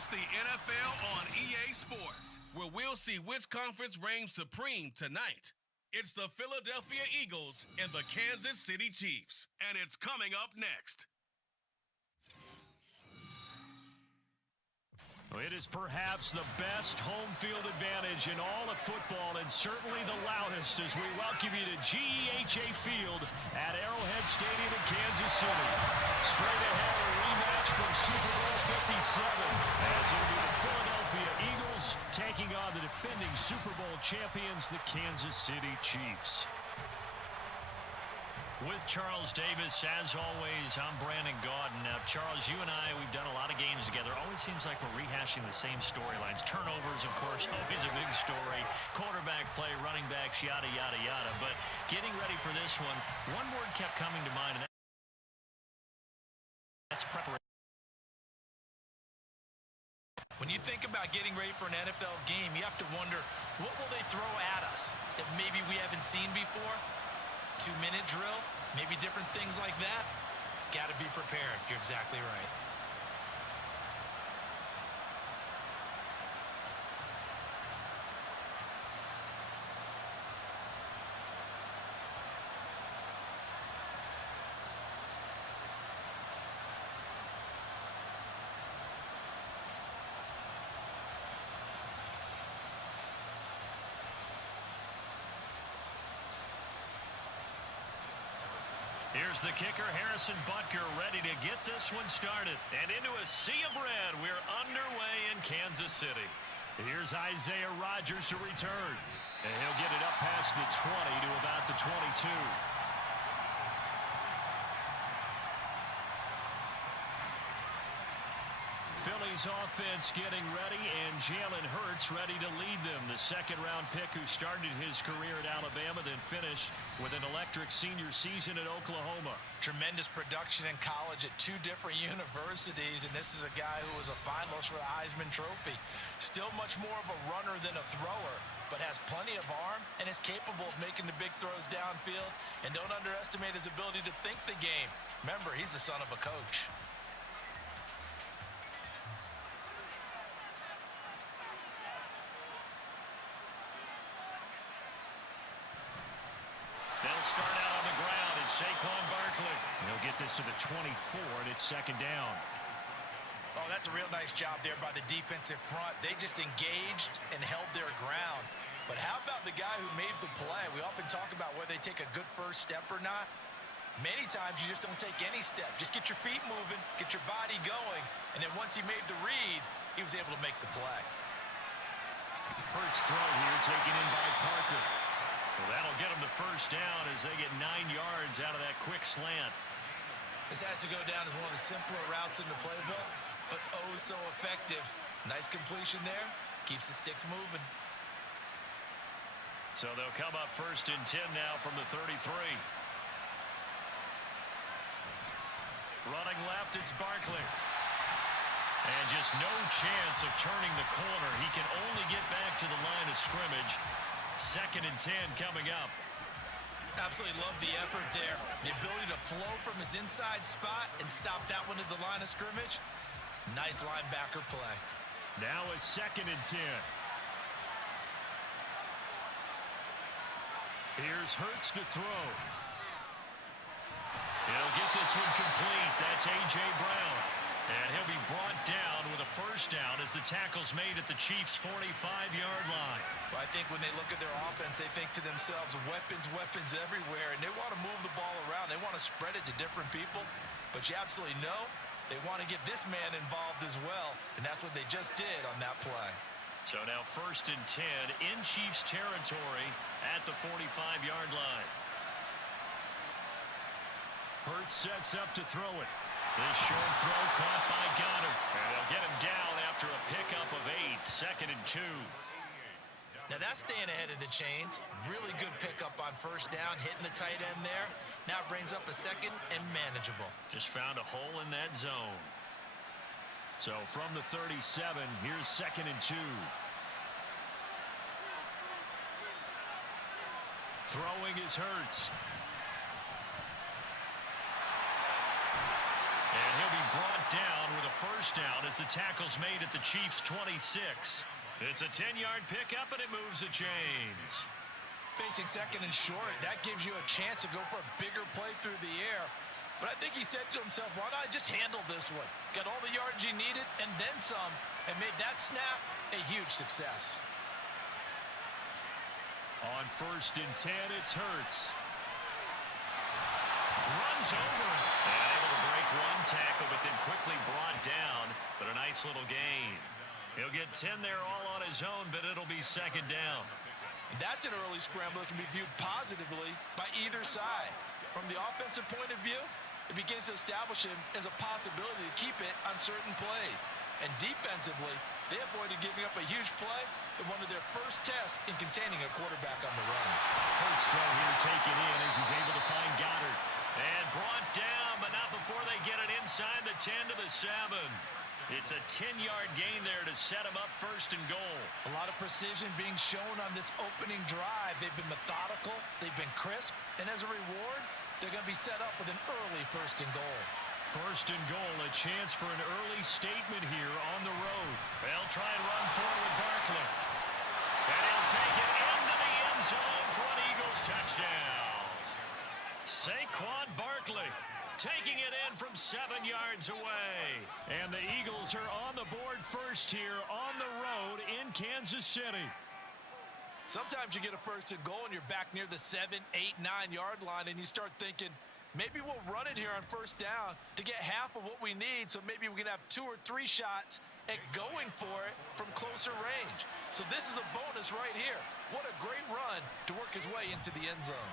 It's the NFL on EA Sports, where we'll see which conference reigns supreme tonight. It's the Philadelphia Eagles and the Kansas City Chiefs, and it's coming up next. It is perhaps the best home field advantage in all of football, and certainly the loudest, as we welcome you to GEHA Field at Arrowhead Stadium in Kansas City. Straight ahead, a rematch from Super Bowl 57, as it'll be the Philadelphia Eagles taking on the defending Super Bowl champions, the Kansas City Chiefs. With Charles Davis, as always, I'm Brandon Gaudin. Now, Charles, you and I, we've done a lot of games together. Always seems like we're rehashing the same storylines. Turnovers, of course, always a big story. Quarterback play, running backs, yada, yada, yada. But getting ready for this one word kept coming to mind, and that's preparation. When you think about getting ready for an NFL game, you have to wonder, what will they throw at us that maybe we haven't seen before? 2-minute drill, maybe different things like that. Got to be prepared. You're exactly right. Here's the kicker, Harrison Butker, ready to get this one started. And into a sea of red, we're underway in Kansas City. Here's Isaiah Rodgers to return. And he'll get it up past the 20 to about the 22. Philly's offense getting ready, and Jalen Hurts ready to lead them. The second-round pick who started his career at Alabama, then finished with an electric senior season at Oklahoma. Tremendous production in college at 2 different universities, and this is a guy who was a finalist for the Heisman Trophy. Still much more of a runner than a thrower, but has plenty of arm and is capable of making the big throws downfield. And don't underestimate his ability to think the game. Remember, he's the son of a coach. They'll start out on the ground. It's Saquon Barkley. He'll get this to the 24, and it's second down. Oh, that's a real nice job there by the defensive front. They just engaged and held their ground. But how about the guy who made the play? We often talk about whether they take a good first step or not. Many times you just don't take any step. Just get your feet moving, get your body going, and then once he made the read, he was able to make the play. Hurts throw here, taken in by Parker. Well, that'll get them the first down as they get 9 yards out of that quick slant. This has to go down as one of the simpler routes in the playbook, but oh so effective. Nice completion there. Keeps the sticks moving. So they'll come up first and 10 now from the 33. Running left, it's Barkley. And just no chance of turning the corner. He can only get back to the line of scrimmage. Second and 10 coming up. Absolutely love the effort there. The ability to flow from his inside spot and stop that one at the line of scrimmage. Nice linebacker play. Now a second and 10. Here's Hurts to throw. He'll get this one complete. That's A.J. Brown. And he'll be brought down with a first down as the tackle's made at the Chiefs' 45-yard line. Well, I think when they look at their offense, they think to themselves, weapons, weapons everywhere, and they want to move the ball around. They want to spread it to different people, but you absolutely know they want to get this man involved as well, and that's what they just did on that play. So now first and 10 in Chiefs territory at the 45-yard line. Hurts sets up to throw it. This short throw caught by Goddard. And they'll get him down after a pickup of 8. Second and 2. Now that's staying ahead of the chains. Really good pickup on first down, hitting the tight end there. Now it brings up a second and manageable. Just found a hole in that zone. So from the 37, here's second and 2. Throwing is Hurts. And he'll be brought down with a first down as the tackle's made at the Chiefs' 26. It's a 10-yard pickup, and it moves the chains. Facing second and short, that gives you a chance to go for a bigger play through the air. But I think he said to himself, why not just handle this one? Got all the yards you needed and then some, and made that snap a huge success. On 1st and 10, it's Hurts. Runs over him. And able to break one tackle, but then quickly brought down. But a nice little gain. He'll get 10 there all on his own, but it'll be second down. That's an early scramble that can be viewed positively by either side. From the offensive point of view, it begins to establish him as a possibility to keep it on certain plays. And defensively, they avoided giving up a huge play in one of their first tests in containing a quarterback on the run. Hurts throw here taken in as he's able to find Goddard. And brought down, but not before they get it inside the 10 to the 7. It's a 10-yard gain there to set him up 1st and goal. A lot of precision being shown on this opening drive. They've been methodical, they've been crisp, and as a reward, they're going to be set up with an early 1st and goal. 1st and goal, a chance for an early statement here on the road. They'll try and run forward Barkley. And he'll take it into the end zone for an Eagles touchdown. Saquon Barkley taking it in from 7 yards away. And the Eagles are on the board first here on the road in Kansas City. Sometimes you get a 1st and goal and you're back near the 7, 8, 9-yard line and you start thinking, maybe we'll run it here on 1st down to get half of what we need, so maybe we can have 2 or 3 shots at going for it from closer range. So this is a bonus right here. What a great run to work his way into the end zone.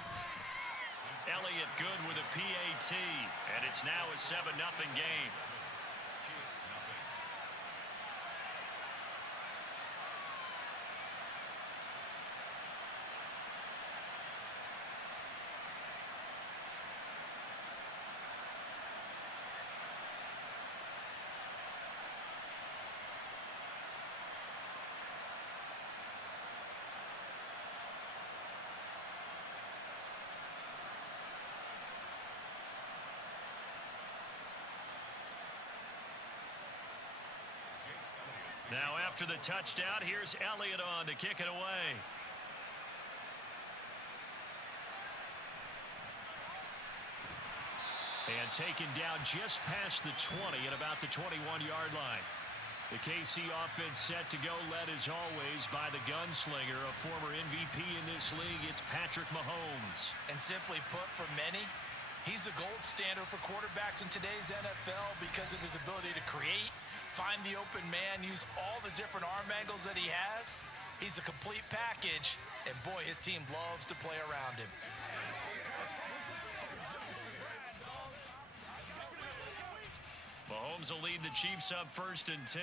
Elliott good with a PAT, and it's now a 7-0 game. Now after the touchdown, here's Elliott on to kick it away. And taken down just past the 20 at about the 21-yard line. The KC offense set to go, led as always by the gunslinger, a former MVP in this league. It's Patrick Mahomes. And simply put, for many, he's the gold standard for quarterbacks in today's NFL because of his ability to create, find the open man, use all the different arm angles that he has. He's a complete package, and boy, his team loves to play around him. Mahomes will lead the Chiefs up 1st and 10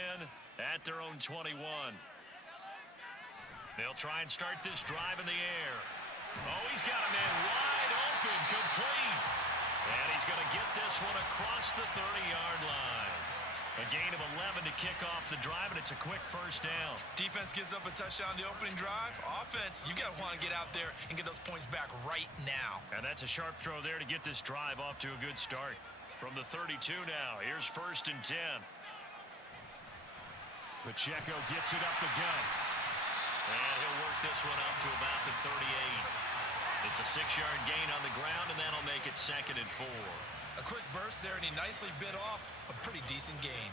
at their own 21. They'll try and start this drive in the air. Oh, he's got a man wide open, complete. And he's going to get this one across the 30-yard line. A gain of 11 to kick off the drive, and it's a quick 1st down. Defense gives up a touchdown on the opening drive. Offense, you got to want to get out there and get those points back right now. And that's a sharp throw there to get this drive off to a good start. From the 32 now, here's 1st and 10. Pacheco gets it up the gut. And he'll work this one up to about the 38. It's a 6-yard gain on the ground, and that'll make it 2nd and 4. A quick burst there, and he nicely bit off a pretty decent gain.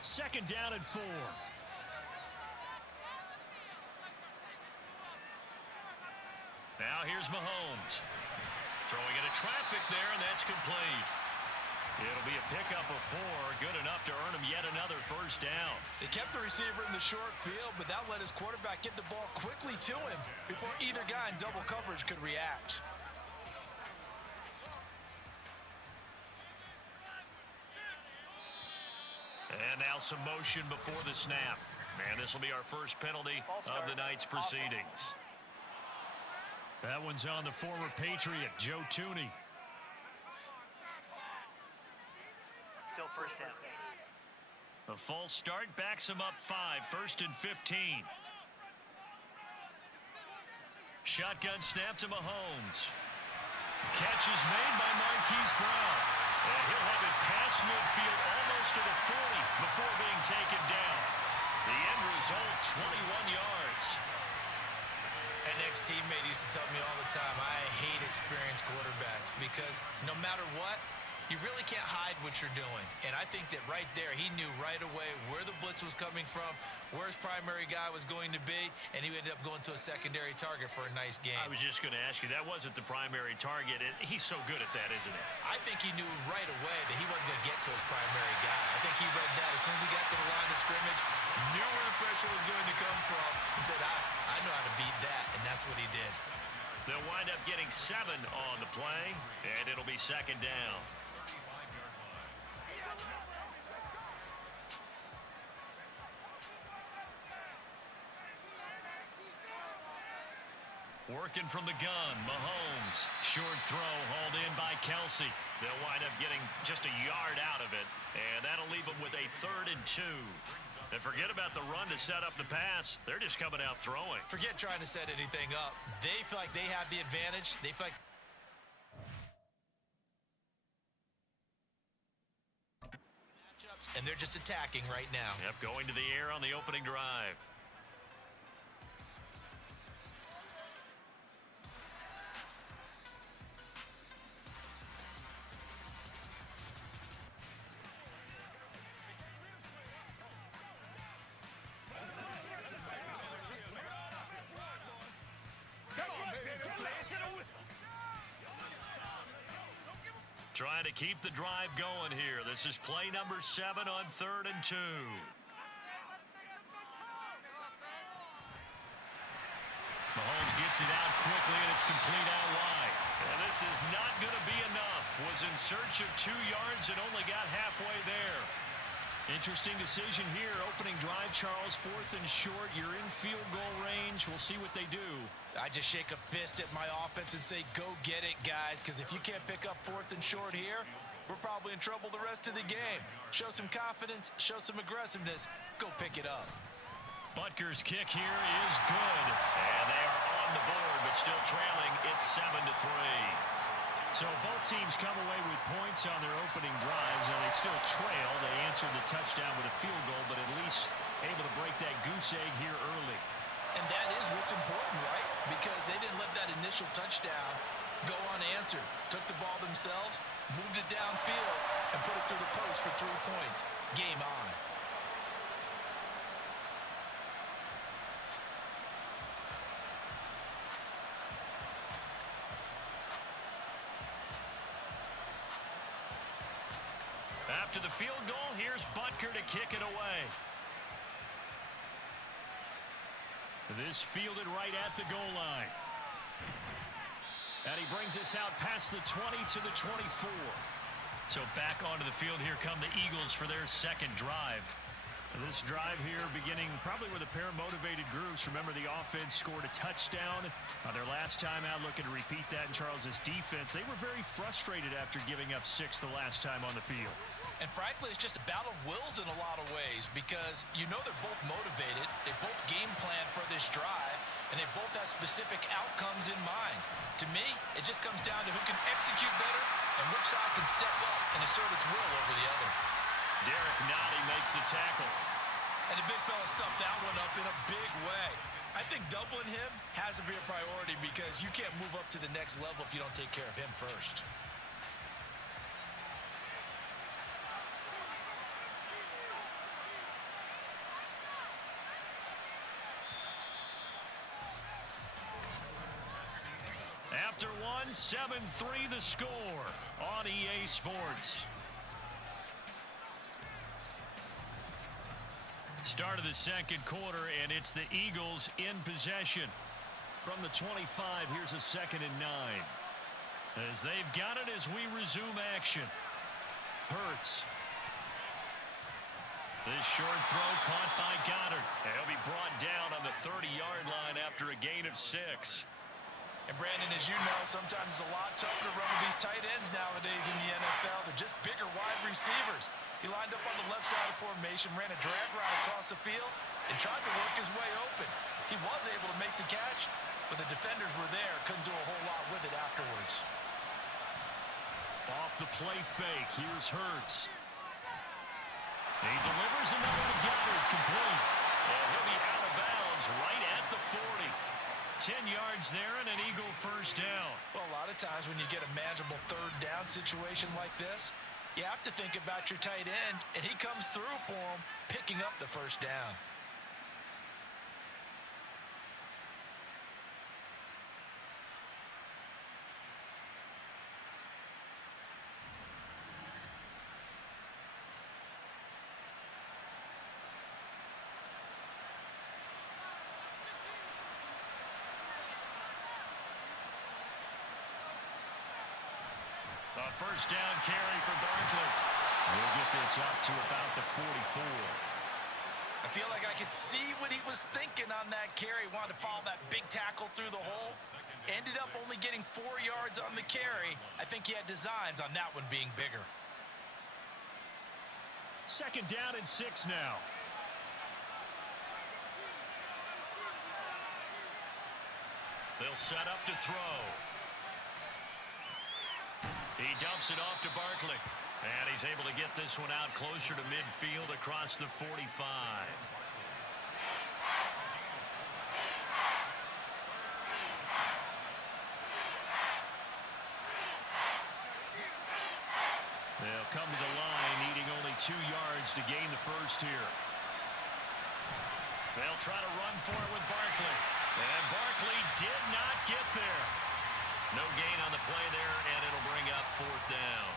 Second down and 4. Now here's Mahomes. Throwing into traffic there, and that's complete. It'll be a pickup of 4, good enough to earn him yet another 1st down. They kept the receiver in the short field, but that let his quarterback get the ball quickly to him before either guy in double coverage could react. And now some motion before the snap. And this will be our first penalty of the night's proceedings. That one's on the former Patriot, Joe Tooney. Still 1st down. A false start backs him up 5, 1st and 15. Shotgun snap to Mahomes. Catch is made by Marquise Brown. And he'll have it past midfield almost to the 40 before being taken down. The end result, 21 yards. An ex-teammate used to tell me all the time, I hate experienced quarterbacks because no matter what, you really can't hide what you're doing. And I think that right there, he knew right away where the blitz was coming from, where his primary guy was going to be, and he ended up going to a secondary target for a nice game. I was just going to ask you, that wasn't the primary target, and he's so good at that, isn't he? I think he knew right away that he wasn't going to get to his primary guy. I think he read that as soon as he got to the line of scrimmage, knew where the pressure was going to come from, and said, I know how to beat that, and that's what he did. They'll wind up getting 7 on the play, and it'll be second down. Working from the gun, Mahomes. Short throw hauled in by Kelsey. They'll wind up getting just a yard out of it, and that'll leave them with a 3rd and 2. And forget about the run to set up the pass. They're just coming out throwing. Forget trying to set anything up. They feel like they have the advantage. They feel like matchups, and they're just attacking right now. Yep, going to the air on the opening drive. Trying to keep the drive going here. This is play number 7 on 3rd and 2. Mahomes gets it out quickly, and it's complete out wide. And this is not going to be enough. Was in search of 2 yards and only got halfway there. Interesting decision here. Opening drive, Charles, 4th and short. You're in field goal range. We'll see what they do. I just shake a fist at my offense and say, go get it, guys, because if you can't pick up 4th and short here, we're probably in trouble the rest of the game. Show some confidence, show some aggressiveness, go pick it up. Butker's kick here is good. And they are on the board, but still trailing. It's 7-3. So both teams come away with points on their opening drives, and they still trail. They answered the touchdown with a field goal, but at least able to break that goose egg here early. And that is what's important, right? Because they didn't let that initial touchdown go unanswered. Took the ball themselves, moved it downfield, and put it through the post for 3 points. Game on. After the field goal, here's Butker to kick it away. This fielded right at the goal line. And he brings us out past the 20 to the 24. So back onto the field, here come the Eagles for their 2nd drive. This drive here beginning probably with a pair of motivated groups. Remember, the offense scored a touchdown on their last time out, looking to repeat that in Charles's defense. They were very frustrated after giving up 6 the last time on the field. And frankly, it's just a battle of wills in a lot of ways because you know they're both motivated. They both game plan for this drive, and they both have specific outcomes in mind. To me, it just comes down to who can execute better and which side can step up and assert its will over the other. Derek Nottie makes the tackle. And the big fella stuffed that one up in a big way. I think doubling him has to be a priority because you can't move up to the next level if you don't take care of him first. After one, 7-3 the score on EA Sports. Start of the 2nd quarter, and it's the Eagles in possession. From the 25, here's a 2nd and 9. As they've got it as we resume action. Hurts. This short throw caught by Goddard. And he'll be brought down on the 30-yard line after a gain of 6. And Brandon, as you know, sometimes it's a lot tougher to run with these tight ends nowadays in the NFL. They're just bigger wide receivers. He lined up on the left side of formation, ran a drag route across the field, and tried to work his way open. He was able to make the catch, but the defenders were there, couldn't do a whole lot with it afterwards. Off the play fake. Here's Hurts. He delivers another to Goddard, complete. And he'll be out of bounds right at the 40. 10 yards there and an Eagle first down. Well, a lot of times when you get a manageable third down situation like this, you have to think about your tight end, and he comes through for him, picking up the first down. A first down carry for Barkley. We'll get this up to about the 44. I feel like I could see what he was thinking on that carry. Wanted to follow that big tackle through the hole. Ended up only getting 4 yards on the carry. I think he had designs on that one being bigger. Second down and 6 now. They'll set up to throw. He dumps it off to Barkley. And he's able to get this one out closer to midfield across the 45. They'll come to the line, needing only 2 yards to gain the first here. They'll try to run for it with Barkley. And Barkley did not get there. No gain on the play there, and it'll bring up 4th down.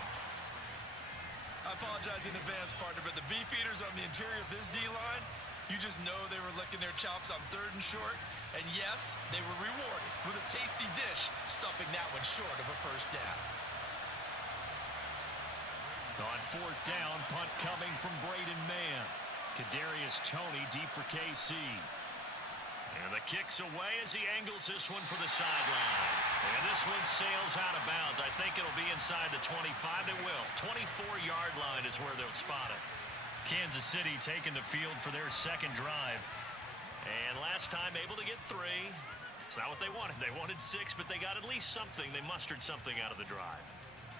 I apologize in advance, partner, but the beefeaters on the interior of this D-line, you just know they were licking their chops on 3rd and short. And yes, they were rewarded with a tasty dish, stuffing that one short of a first down. On 4th down, punt coming from Braden Mann. Kadarius Toney deep for KC. And the kick's away as he angles this one for the sideline. And this one sails out of bounds. I think it'll be inside the 25. It will. 24-yard line is where they'll spot it. Kansas City taking the field for their second drive. And last time able to get 3. It's not what they wanted. They wanted 6, but they got at least something. They mustered something out of the drive.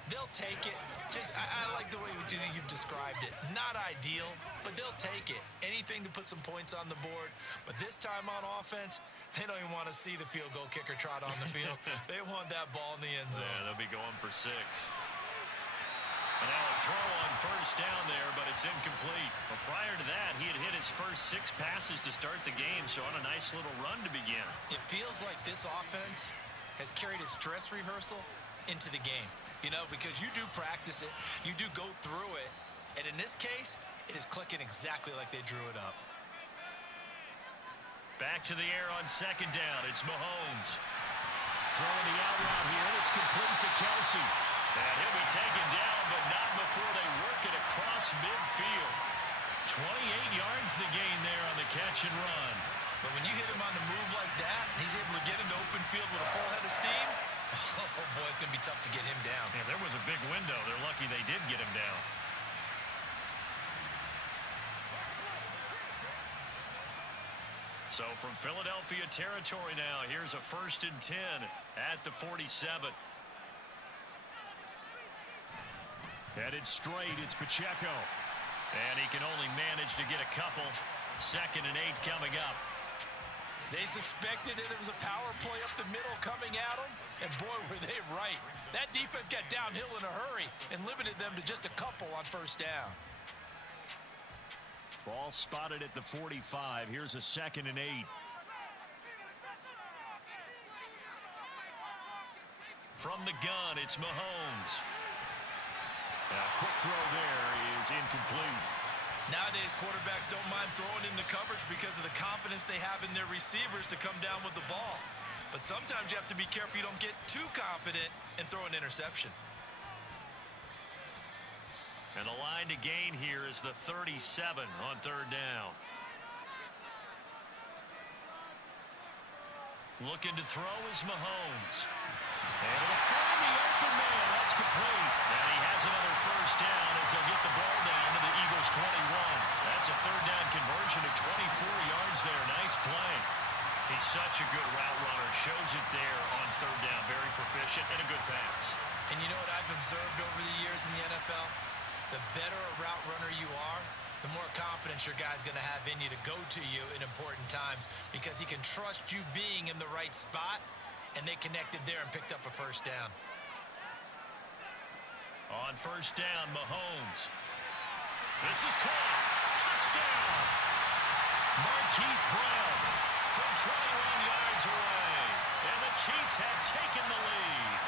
They'll take it. I like the way you've described it. Not ideal, but they'll take it. Anything to put some points on the board. But this time on offense, they don't even want to see the field goal kicker trot on the field. They want that ball in the end zone. Yeah, they'll be going for 6. And now a throw on first down there, but it's incomplete. But prior to that, he had hit his first 6 passes to start the game, so on a nice little run to begin. It feels like this offense has carried its dress rehearsal into the game. You know, because you do practice it, you do go through it, and in this case, it is clicking exactly like they drew it up. Back to the air on second down. It's Mahomes. Throwing the out route here, and it's complete to Kelsey. And he'll be taken down, but not before they work it across midfield. 28 yards the gain there on the catch and run. But when you hit him on the move like that, he's able to get into open field with a full head of steam. Oh, boy, it's going to be tough to get him down. Yeah, there was a big window. They're lucky they did get him down. So from Philadelphia territory now, here's a 1st and 10 at the 47. Headed straight, it's Pacheco. And he can only manage to get a couple. 2nd and 8 coming up. They suspected it was a power play up the middle coming at them, and boy, were they right. That defense got downhill in a hurry and limited them to just a couple on first down. Ball spotted at the 45. Here's a 2nd and 8. From the gun, it's Mahomes. A quick throw there is incomplete. Nowadays, quarterbacks don't mind throwing into coverage because of the confidence they have in their receivers to come down with the ball. But sometimes you have to be careful you don't get too confident and throw an interception. And the line to gain here is the 37 on 3rd down. Looking to throw is Mahomes. And it'll find the open man. That's complete. And he has another first down as they'll get the ball down to the Eagles' 21. That's a 3rd down conversion of 24 yards there. Nice play. He's such a good route runner. Shows it there on third down. Very proficient and a good pass. And you know what I've observed over the years in the NFL? The better a route runner you are, the more confidence your guy's going to have in you to go to you in important times because he can trust you being in the right spot, and they connected there and picked up a first down. On first down, Mahomes. This is caught. Touchdown! Marquise Brown from 21 yards away. And the Chiefs have taken the lead.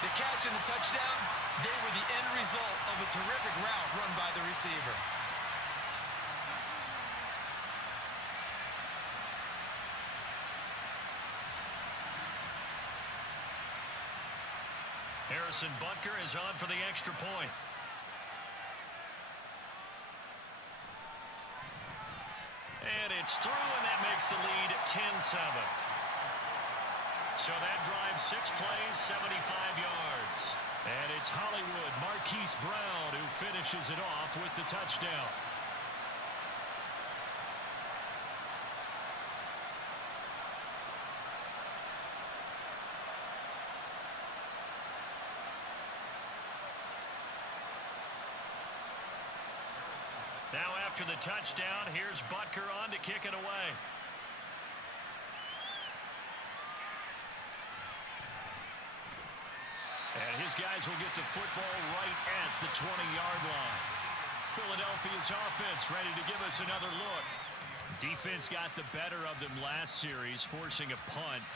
The catch and the touchdown, they were the end result of a terrific route run by the receiver. Harrison Butker is on for the extra point. And it's through, and that makes the lead 10-7. So that drives 6 plays, 75 yards. And it's Hollywood Marquise Brown who finishes it off with the touchdown. Now after the touchdown, here's Butker on to kick it away. And his guys will get the football right at the 20-yard line. Philadelphia's offense ready to give us another look. Defense got the better of them last series, forcing a punt.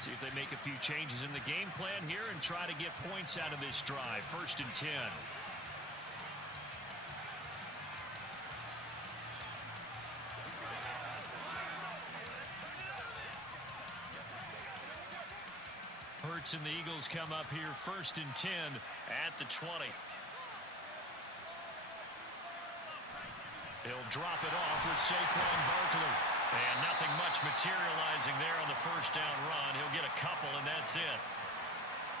See if they make a few changes in the game plan here and try to get points out of this drive. 1st and 10. Hurts and the Eagles come up here 1st and 10 at the 20. He'll drop it off with Saquon Barkley. And nothing much materializing there on the first down run. He'll get a couple, and that's it.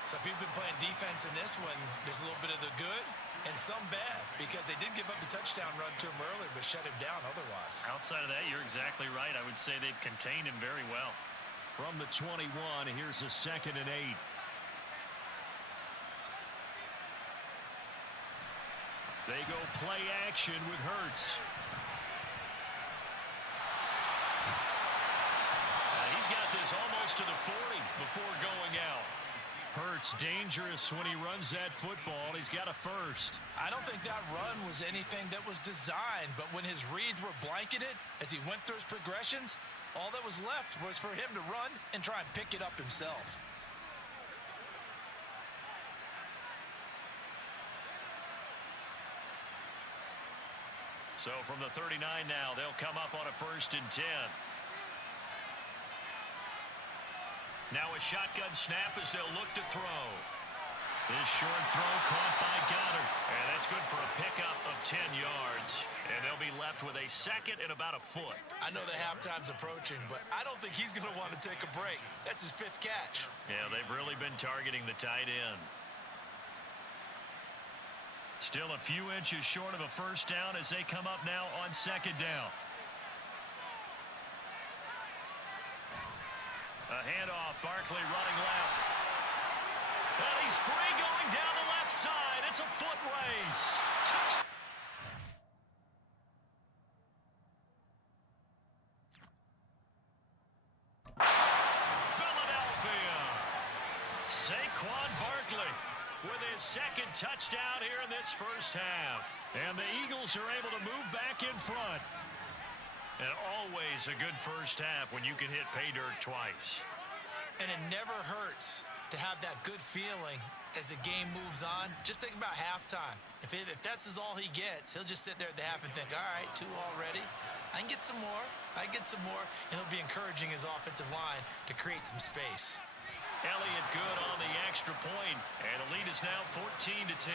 So if you've been playing defense in this one, there's a little bit of the good and some bad because they did give up the touchdown run to him earlier but shut him down otherwise. Outside of that, you're exactly right. I would say they've contained him very well. From the 21, here's a 2nd and 8. They go play action with Hurts. He's got this almost to the 40 before going out. Hurts dangerous when he runs that football. He's got a first. I don't think that run was anything that was designed, but when his reads were blanketed as he went through his progressions, all that was left was for him to run and try and pick it up himself. So from the 39 now, they'll come up on a 1st and 10. Now a shotgun snap as they'll look to throw. This short throw caught by Goddard. And that's good for a pickup of 10 yards. And they'll be left with a 2nd and about a foot. I know the halftime's approaching, but I don't think he's going to want to take a break. That's his 5th catch. Yeah, they've really been targeting the tight end. Still a few inches short of a first down as they come up now on 2nd down. A handoff, Barkley running left. And he's free going down the left side. It's a foot race. Touchdown. Philadelphia. Saquon Barkley with his 2nd touchdown here in this first half. And the Eagles are able to move back in front. And always a good first half when you can hit pay dirt twice. And it never hurts to have that good feeling as the game moves on. Just think about halftime. If that's all he gets, he'll just sit there at the half and think, all right, 2 already. I can get some more. I can get some more. And he'll be encouraging his offensive line to create some space. Elliott good on the extra point. And the lead is now 14-10.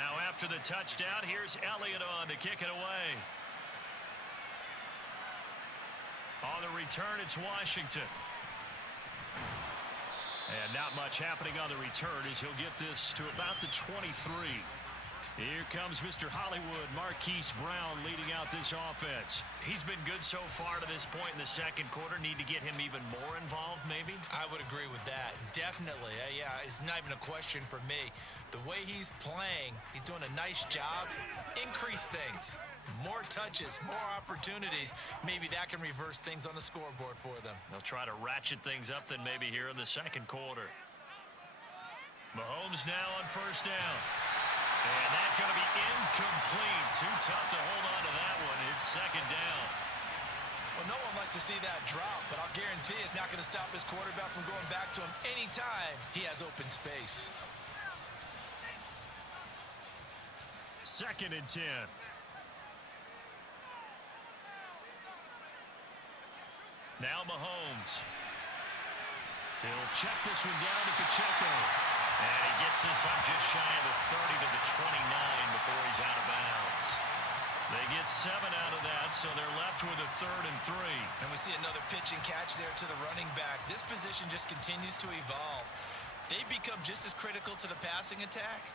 Now after the touchdown, here's Elliott on to kick it away. On the return, it's Washington. And not much happening on the return as he'll get this to about the 23. Here comes Mr. Hollywood, Marquise Brown, leading out this offense. He's been good so far to this point in the second quarter. Need to get him even more involved, maybe? I would agree with that. Definitely. Yeah, it's not even a question for me. The way he's playing, he's doing a nice job. Increase things. More touches, more opportunities. Maybe that can reverse things on the scoreboard for them. They'll try to ratchet things up then maybe here in the second quarter. Mahomes now on first down. And that's going to be incomplete. Too tough to hold on to that one. It's second down. Well, no one likes to see that drop, but I'll guarantee it's not going to stop his quarterback from going back to him anytime he has open space. Second and 10. Now Mahomes. He'll check this one down to Pacheco. And he gets this up just shy of the 30 to the 29 before he's out of bounds. They get 7 out of that, so they're left with a 3rd and 3. And we see another pitch and catch there to the running back. This position just continues to evolve. They become just as critical to the passing attack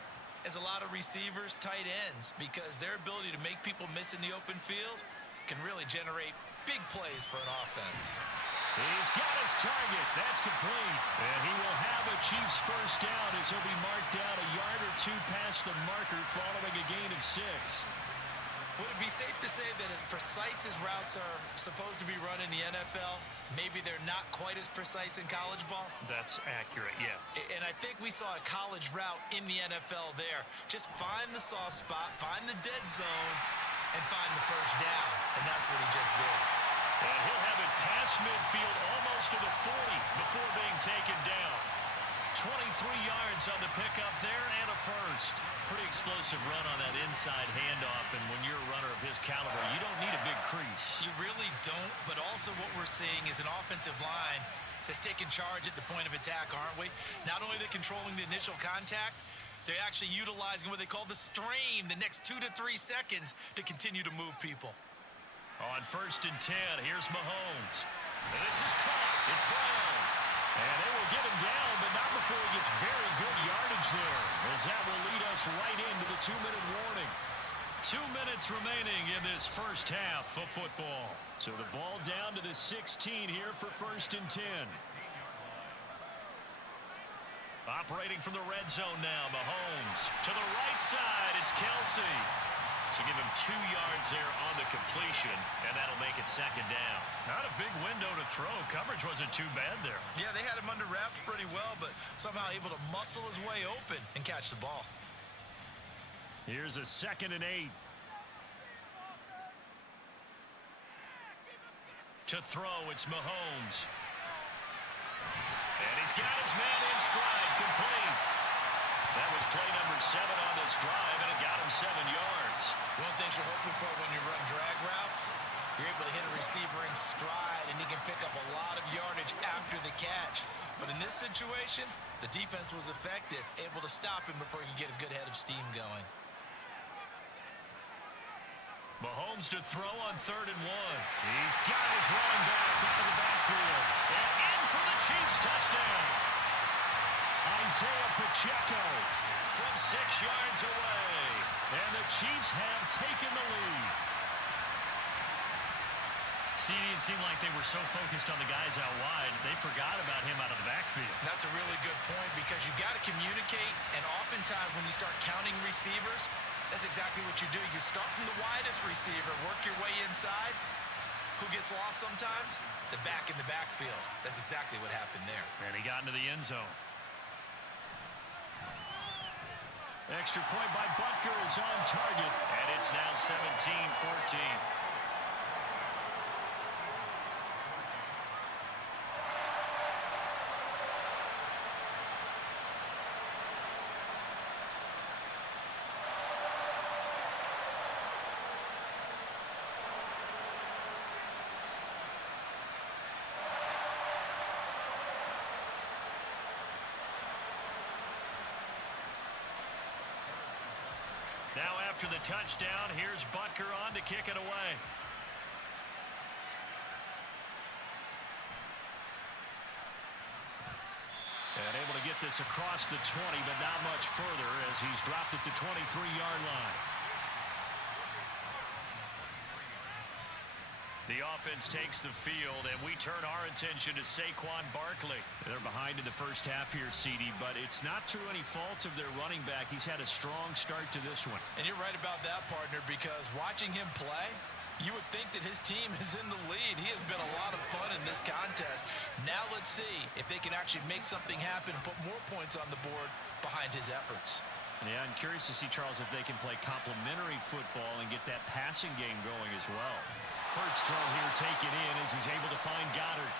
as a lot of receivers, tight ends, because their ability to make people miss in the open field can really generate big plays for an offense. He's got his target. That's complete. And he will have a Chiefs first down as he'll be marked down a yard or two past the marker following a gain of 6. Would it be safe to say that as precise as routes are supposed to be run in the NFL, maybe they're not quite as precise in college ball? That's accurate, yeah. And I think we saw a college route in the NFL there. Just find the soft spot, find the dead zone, and find the first down. And that's what he just did. And he'll have it past midfield almost to the 40 before being taken down. 23 yards on the pickup there and a first. Pretty explosive run on that inside handoff, and when you're a runner of his caliber, you don't need a big crease. You really don't, but also what we're seeing is an offensive line that's taking charge at the point of attack, aren't we? Not only are they controlling the initial contact, they're actually utilizing what they call the strain, the next 2 to 3 seconds to continue to move people. On first and 10, here's Mahomes. And this is caught. It's Brown. And they will get him down, but not before he gets very good yardage there, as that will lead us right into the 2-minute warning. 2 minutes remaining in this first half of football. So the ball down to the 16 here for first and 10. Operating from the red zone now, Mahomes. To the right side, it's Kelsey. So give him 2 yards there on the completion, and that'll make it second down. Not a big window to throw. Coverage wasn't too bad there. Yeah, they had him under wraps pretty well, but somehow able to muscle his way open and catch the ball. Here's a 2nd and 8. To throw, it's Mahomes. And he's got his man in stride, complete. That was play number 7 on this drive, and it got him 7 yards. One of the things you're hoping for when you run drag routes, you're able to hit a receiver in stride, and he can pick up a lot of yardage after the catch. But in this situation, the defense was effective, able to stop him before he could get a good head of steam going. Mahomes to throw on 3rd and 1. He's got his running back out of the backfield. And in for the Chiefs touchdown. Isaiah Pacheco from 6 yards away. And the Chiefs have taken the lead. See, it seemed like they were so focused on the guys out wide, they forgot about him out of the backfield. That's a really good point because you got to communicate, and oftentimes when you start counting receivers, that's exactly what you do. You start from the widest receiver, work your way inside. Who gets lost sometimes? The back in the backfield. That's exactly what happened there. And he got into the end zone. Extra point by Butker is on target, and it's now 17-14. after the touchdown. Here's Butker on to kick it away. And able to get this across the 20, but not much further as he's dropped it to 23-yard line. The offense takes the field, and we turn our attention to Saquon Barkley. They're behind in the first half here, CD, but it's not through any fault of their running back. He's had a strong start to this one. And you're right about that, partner, because watching him play, you would think that his team is in the lead. He has been a lot of fun in this contest. Now let's see if they can actually make something happen, put more points on the board behind his efforts. Yeah, I'm curious to see, Charles, if they can play complementary football and get that passing game going as well. Hurts throw here taken in as he's able to find Goddard.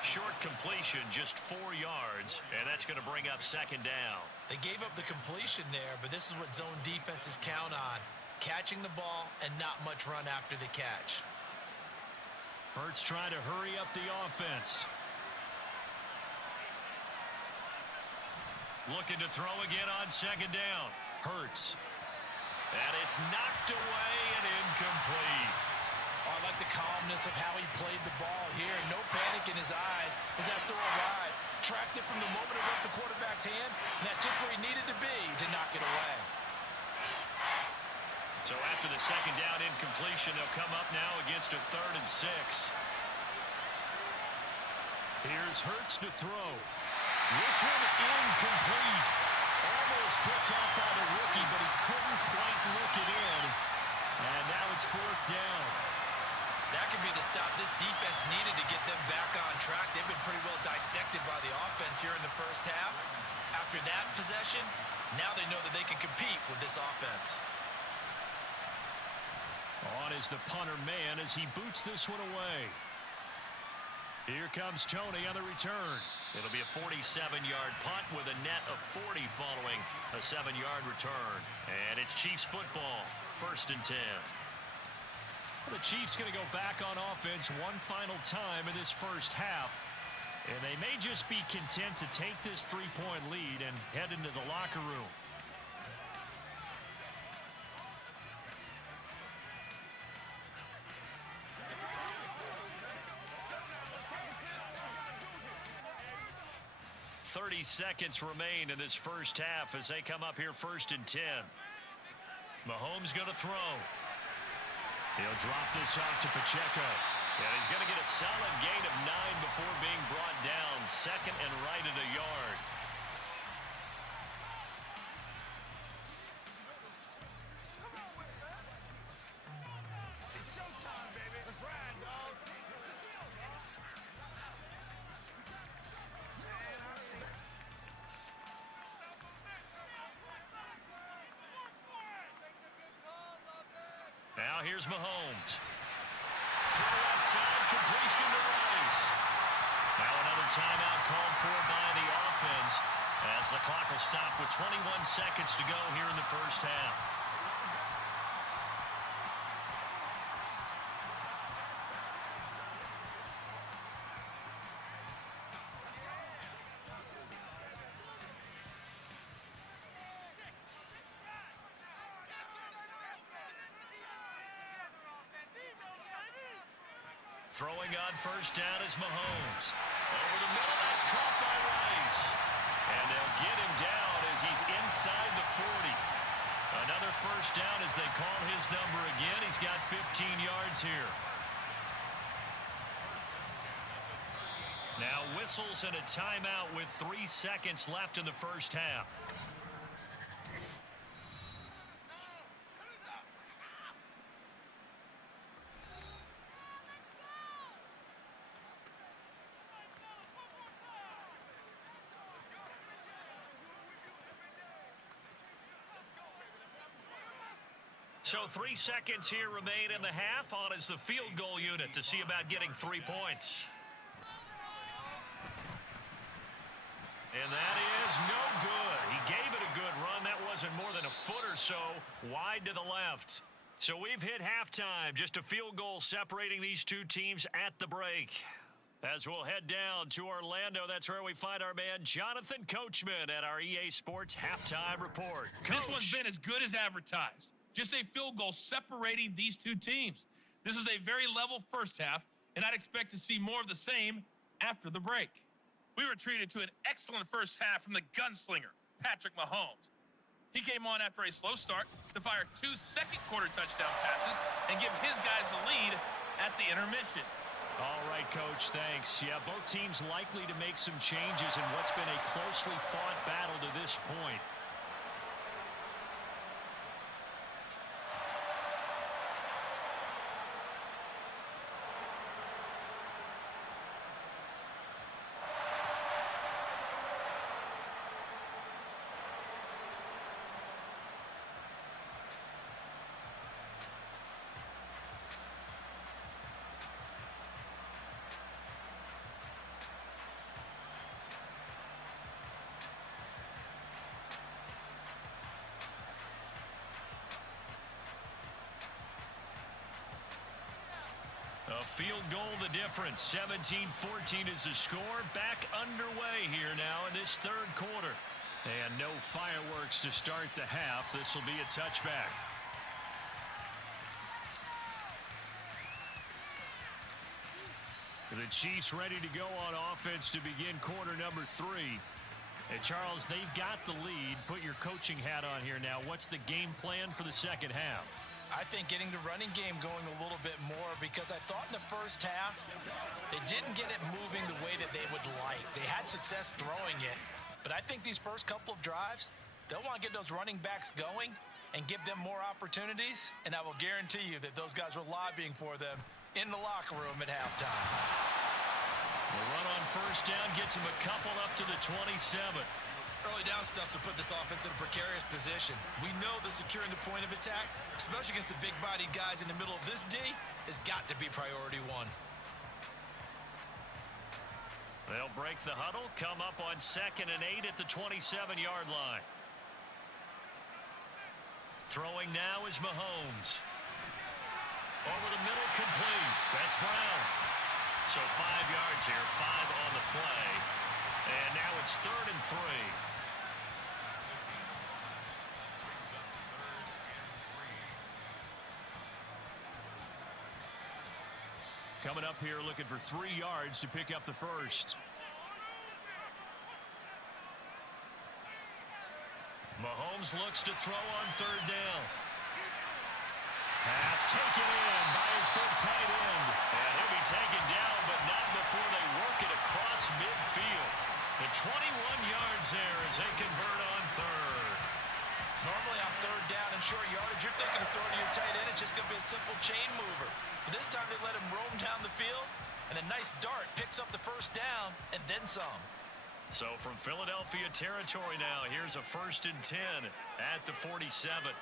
Short completion, just 4 yards, and that's going to bring up second down. They gave up the completion there, but this is what zone defenses count on. Catching the ball and not much run after the catch. Hurts trying to hurry up the offense. Looking to throw again on second down. Hurts. And it's knocked away and incomplete. Oh, I like the calmness of how he played the ball here. No panic in his eyes as that throw arrived. Tracked it from the moment it left the quarterback's hand, and that's just where he needed to be to knock it away. So after the second down incompletion, they'll come up now against a 3rd and 6. Here's Hurts to throw. This one incomplete. Almost picked off by the rookie, but he couldn't quite look it in. And now it's 4th down. That could be the stop this defense needed to get them back on track. They've been pretty well dissected by the offense here in the first half. After that possession, now they know that they can compete with this offense. On is the punter man as he boots this one away. Here comes Tony on the return. It'll be a 47-yard punt with a net of 40 following a 7-yard return. And it's Chiefs football, 1st and 10. The Chiefs going to go back on offense one final time in this first half. And they may just be content to take this 3-point lead and head into the locker room. .30 seconds remain in this first half as they come up here 1st and 10. Mahomes going to throw. He'll drop this off to Pacheco. And he's going to get a solid gain of 9 before being brought down. 2nd and right at a yard. It's showtime, baby. Let's ride, dog. Now here's Mahomes. Throw offside, completion to Rice. Now another timeout called for by the offense as the clock will stop with 21 seconds to go here in the first half. Throwing on first down is Mahomes. Over the middle, that's caught by Rice. And they'll get him down as he's inside the 40. Another first down as they call his number again. He's got 15 yards here. Now whistles and a timeout with 3 seconds left in the first half. So 3 seconds here remain in the half. On is the field goal unit to see about getting 3 points. And that is no good. He gave it a good run. That wasn't more than a foot or so wide to the left. So we've hit halftime. Just a field goal separating these two teams at the break. As we'll head down to Orlando, that's where we find our man Jonathan Coachman at our EA Sports Halftime Report. Coach. This one's been as good as advertised. Just a field goal separating these two teams. This is a very level first half, and I'd expect to see more of the same after the break. We were treated to an excellent first half from the gunslinger, Patrick Mahomes. He came on after a slow start to fire 2 second-quarter touchdown passes and give his guys the lead at the intermission. All right, Coach, thanks. Yeah, both teams likely to make some changes in what's been a closely fought battle to this point. A field goal the difference. 17-14 is the score. Back underway here now in this third quarter. And no fireworks to start the half. This will be a touchback. The Chiefs ready to go on offense to begin quarter number 3. And Charles, they've got the lead. Put your coaching hat on here now. What's the game plan for the second half? I think getting the running game going a little bit more, because I thought in the first half they didn't get it moving the way that they would like. They had success throwing it, but I think these first couple of drives, they'll want to get those running backs going and give them more opportunities, and I will guarantee you that those guys were lobbying for them in the locker room at halftime. The run on first down gets him a couple up to the 27. Early down stuff to put this offense in a precarious position. We know that securing the point of attack, especially against the big-bodied guys in the middle of this D, has got to be priority one. They'll break the huddle, come up on 2nd and 8 at the 27-yard line. Throwing now is Mahomes. Over the middle, complete. That's Brown. So 5 yards here, 5 on the play. And now it's 3rd and 3. Coming up here looking for 3 yards to pick up the first. Mahomes looks to throw on 3rd down. Pass taken in by his big tight end. And he'll be taken down, but not before they work it across midfield. The 21 yards there as they convert on 3rd. Normally on 3rd down and short yardage, you're thinking of throwing to your tight end. It's just going to be a simple chain mover. But this time they let him roam down the field, and a nice dart picks up the first down and then some. So from Philadelphia territory now, here's a 1st and 10 at the 47.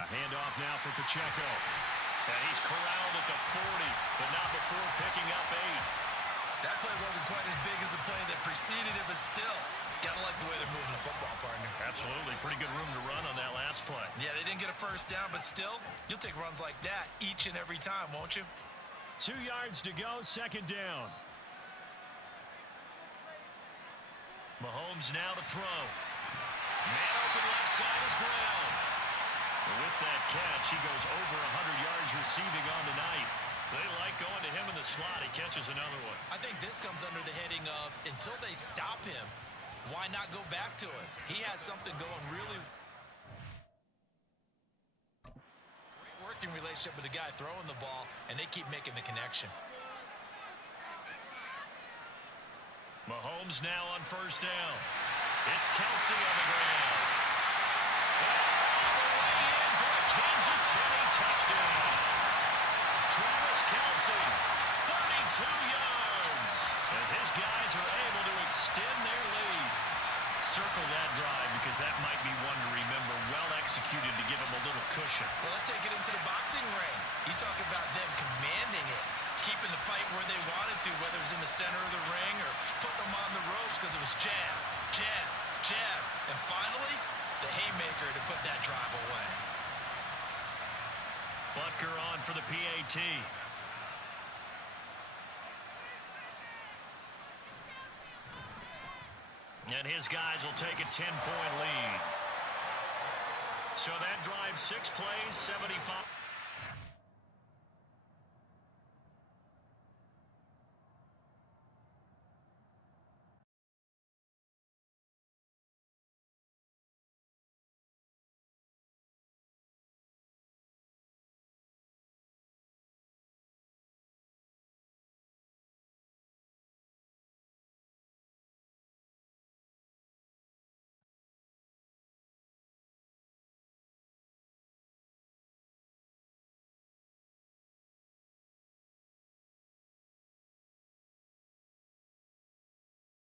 A handoff now for Pacheco. And he's corralled at the 40, but not before picking up 8. That play wasn't quite as big as the play that preceded it, but still, gotta like the way they're moving the football, partner. Absolutely. Pretty good room to run on that last play. Yeah, they didn't get a first down, but still, you'll take runs like that each and every time, won't you? 2 yards to go, 2nd down. Mahomes now to throw. Man open left side is Brown. With that catch, he goes over 100 yards receiving on the night. They like going to him in the slot. He catches another one. I think this comes under the heading of, until they stop him, why not go back to it? He has something going really. Great working relationship with the guy throwing the ball, and they keep making the connection. Mahomes now on 1st down. It's Kelsey on the ground. Kansas City touchdown. Travis Kelsey, 32 yards, as his guys are able to extend their lead. Circle that drive because that might be one to remember. Well executed to give him a little cushion. Well, let's take it into the boxing ring. You talk about them commanding it, keeping the fight where they wanted to, whether it was in the center of the ring or putting them on the ropes because it was jab, jab, jab. And finally, the haymaker to put that drive away. Butker on for the PAT. And his guys will take a 10-point lead. So that drive, 6 plays, 75.